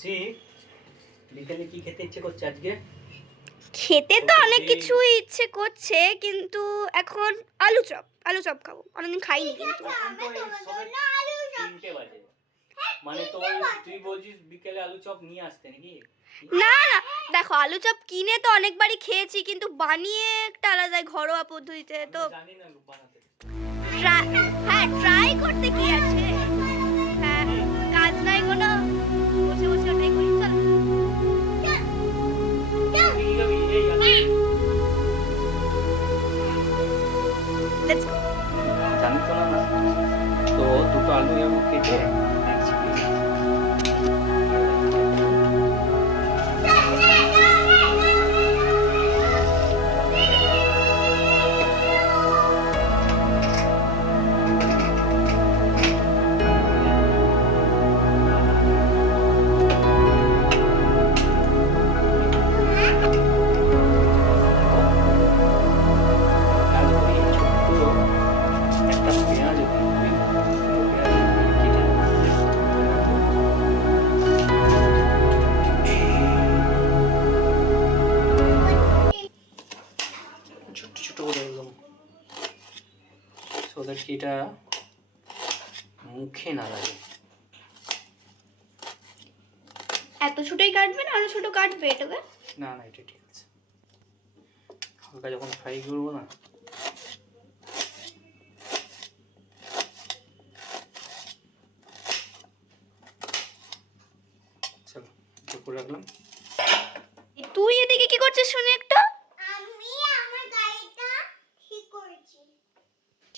C বিকেলে কি খেতে ইচ্ছে করছে আজকে? খেতে তো অনেক কিছু ইচ্ছে করছে, কিন্তু এখন আলু চপ খাবো। অনেকদিন খাইনি কিন্তু। এখন তো এই সবে 3টে বাজে, মানে তো তুই বলছিস বিকেলে আলু চপ নিয়ে আসতে নাকি? না না, দেখো আলু চপ কিনে তো অনেকবারই খেয়েছি, কিন্তু বানিয়ে একটা আলাদা ঘরোয়া পদ্ধতিতে তো জানি না বানাতে। হ্যাঁ, ট্রাই করতে কি আছে। হ্যাঁ, কাজ নাই কোনো, বসে বসে ওটাই করি। চল লেটস গো। জানি তো না, তো দুটো আলু এবং কেটে এটা মুখে না লাগে। এত ছোটই কাটবে না, আরো ছোট কাটবে এটাকে? না না, এটা ঠিক আছে। হালকা যখন ফ্রাই করবো না, চলো এটা করে রাখলাম। তুই এদিকে কি করছিস শুনি একটা? আমি আমার গাড়িটা ঠিক করেছি।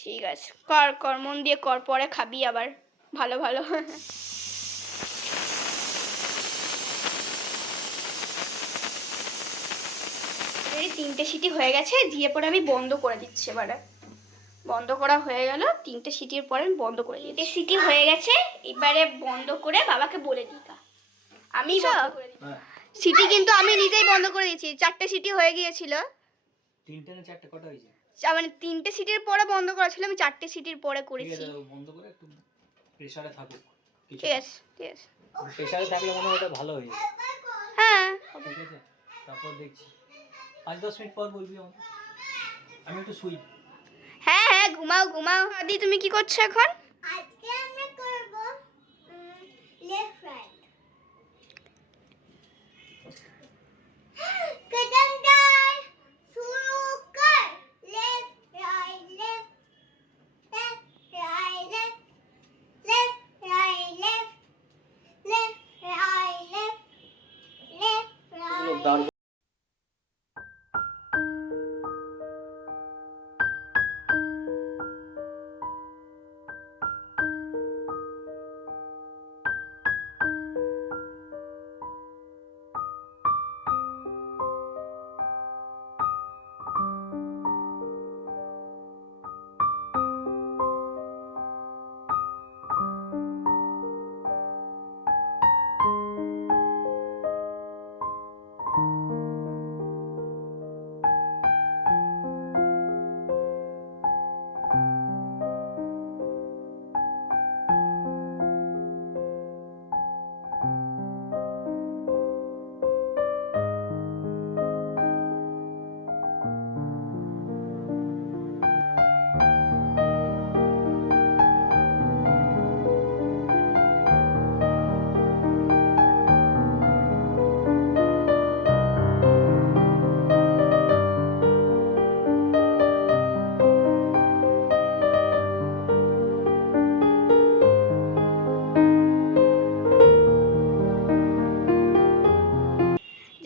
ঠিক আছে, কর কর, মন দিয়ে কর, পরে খাবি আবার ভালো ভালো। এই 3টে সিটি হয়ে গেছে, দিয়ে পরে আমি বন্ধ করে দিচ্ছি। এবারে বন্ধ করা হয়ে গেল, 3টে সিটির পরে আমি বন্ধ করে দিচ্ছি। সিটি হয়ে গেছে, এবারে বন্ধ করে বাবাকে বলে দিই। আমি সিটি কিন্তু আমি নিজেই বন্ধ করে দিয়েছি। 4টে সিটি হয়ে গিয়েছিল। 3টে না 4টে কটা হয়েছে? মানে 3টে সিটির পরে বন্ধ করা ছিল, আমি 4টে সিটির পরে করেছি। বন্ধ করে একটু প্রেসারে থাকুক। ঠিক আছে ঠিক আছে, প্রেসারে থাকলে মনে হয় এটা ভালো হয়ে যাবে। হ্যাঁ ঠিক আছে, তারপর দেখছি 5-10 মিনিট পর বলবি আমাকে, আমি একটু শুই। হ্যাঁ হ্যাঁ, ঘুমাও ঘুমাও। আদি তুমি কি করছো এখন? আজকে আমরা করব লেফট রাইট। কদম ডাল শুরু কর। Left right left left right left left right left left right left left right.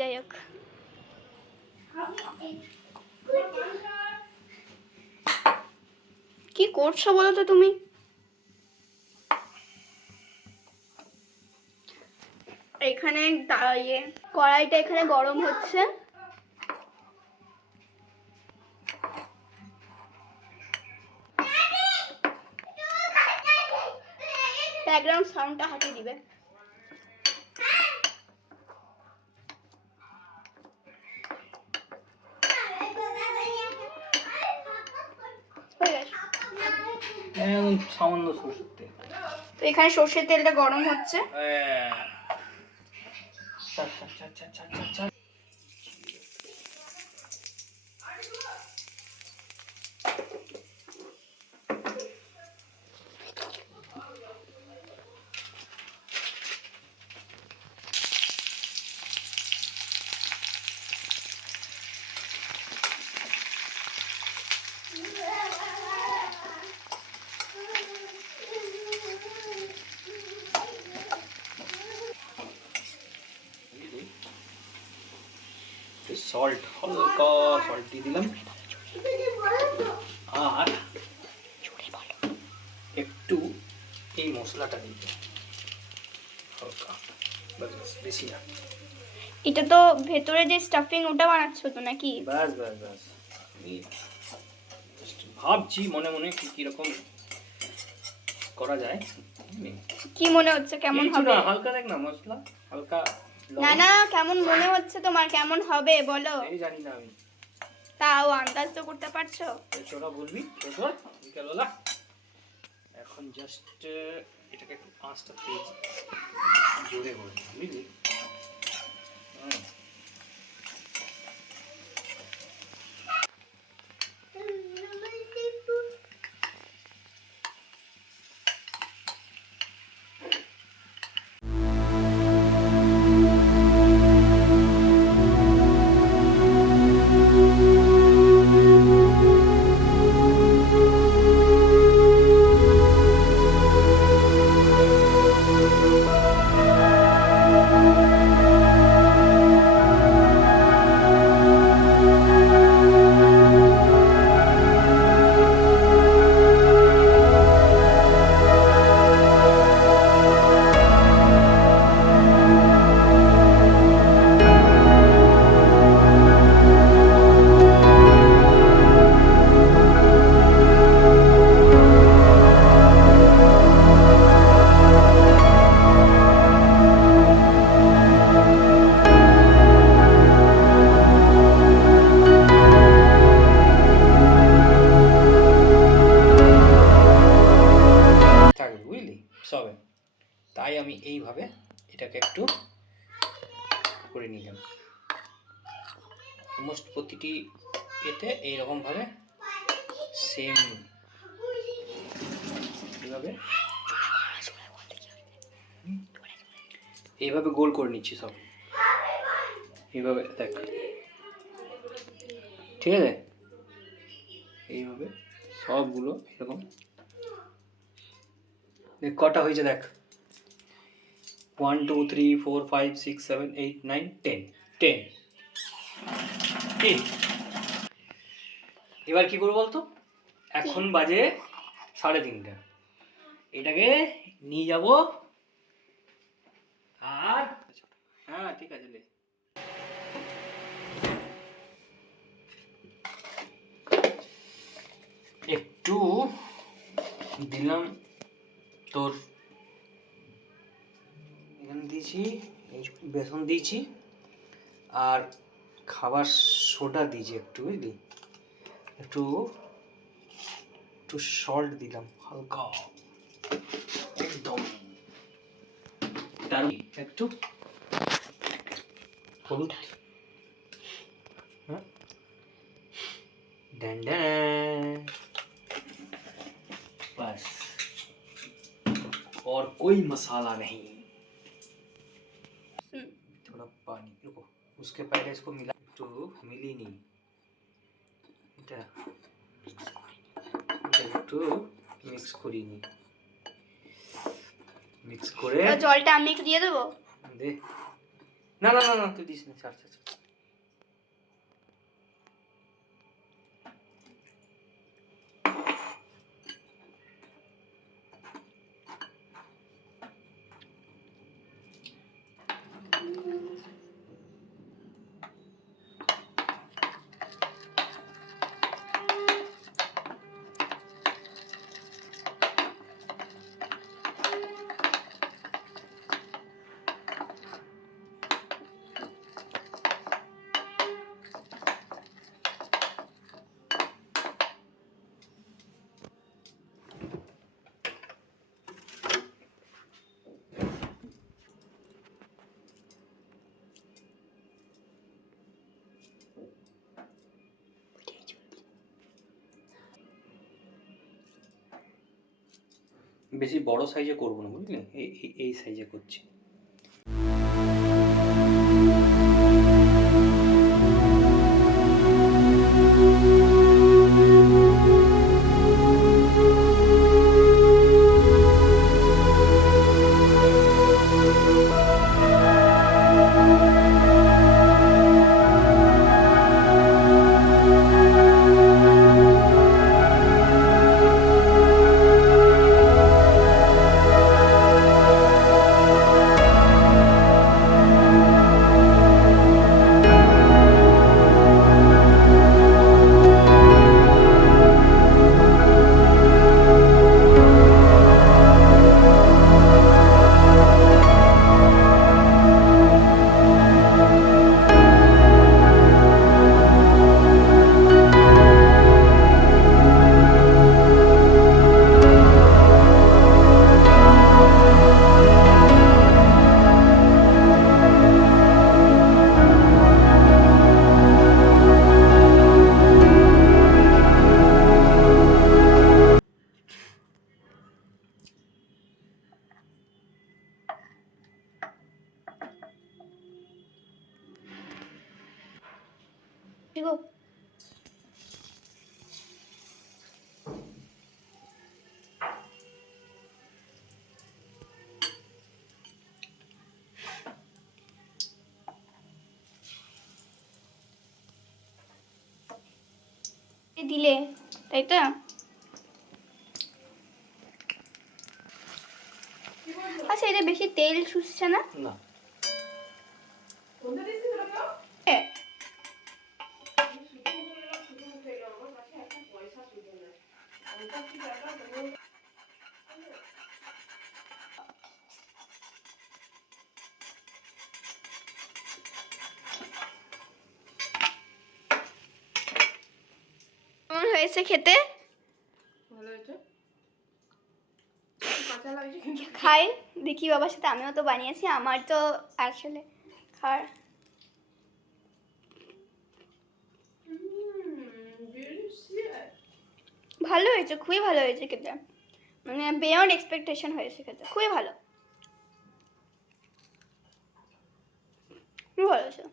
যাই হোক, কি করছো বলো তো তুমি? এখানে কড়াইটা এখানে গরম হচ্ছে। ব্যাকগ্রাউন্ড সাউন্ডটা হাটিয়ে দিবে। সামান্য সরষের তেল। তো এখানে সর্ষের তেলটা গরম হচ্ছে। আচ্ছা আচ্ছা আচ্ছা আচ্ছা। সল্ট, হালকা সল্ট দিয়ে দিলাম, আর একটু এই মশলাটা দিয়ে দিলাম হালকা, বাস বেশি না। এটা তো ভেতরে যে স্টাফিং ওটা বানাচ্ছো তো নাকি? বাস বাস বাস, আমি just ভাবছি মনে মনে কি কিরকম করা যায়। কি মনে হচ্ছে কেমন কিছু হবে? না, হালকা দেখ না মশলা, হালকা লবণ। না না, কেমন মনে হচ্ছে তোমার, কেমন হবে বলো? এই জানি না আমি, তাও আন্দাজ তো করতে পারছো? তোরা বলবি তোর বিকালবেলা। এখন জাস্ট এটাকে একটু আঁচটা তেজ জোরে করে দিই, বুঝলি? থাকবে বুঝলি সবে, তাই আমি এইভাবে এটাকে একটু করে নিলাম। অলমোস্ট প্রতিটি এতে এইরকম ভাবে সেম এইভাবে এইভাবে গোল করে নিচ্ছি সব, এইভাবে দেখ, ঠিক আছে? এইভাবে সবগুলো এরকম দেখ কটা হয়েছে, দেখ 1 2 3 4 5 6 7 8 9 10 10 10। এবার কি করবো বলতো, এখন বাজে 3:30, এটাকে নিয়ে যাব, আর হ্যাঁ ঠিক আছে লে। একটু দিলাম তোর, এখানে দিয়েছি বেসন দিয়েছি, আর খাবার সোডা দিয়েছি একটু, বুঝলি? একটু একটু সল্ট দিলাম হালকা একদম, তার একটু হলুদ, হ্যাঁ ড্যান ড্যান, बस और कोई मसाला नहीं। थोड़ा पानी, रुको उसके पहले इसको मिला, तो मिली नहीं এটা একটু মিক্স করি নি, মিক্স করে জলটা আমি একটু দিয়ে দেবো? দে, না না না না তুই দিস না, ছাড় ছাড়। বেশি বড় সাইজে করবো না, বুঝলি? এই সাইজে করছি। ঠিক আছে। দিলে তাই তো? আচ্ছা, এটা বেশি তেল শুষছে না? না, হ্যাঁ। কেমন হয়েছে খেতে? খাই দেখি বাবার সাথে, আমিও তো বানিয়েছি, আমার তো আসলে খাওয়ার ভালো হয়েছে, খুবই ভালো হয়েছে খেতে, মানে বিয়ন্ড এক্সপেকটেশন হয়েছে খেতে, খুবই ভালো, খুবই ভালো হয়েছে।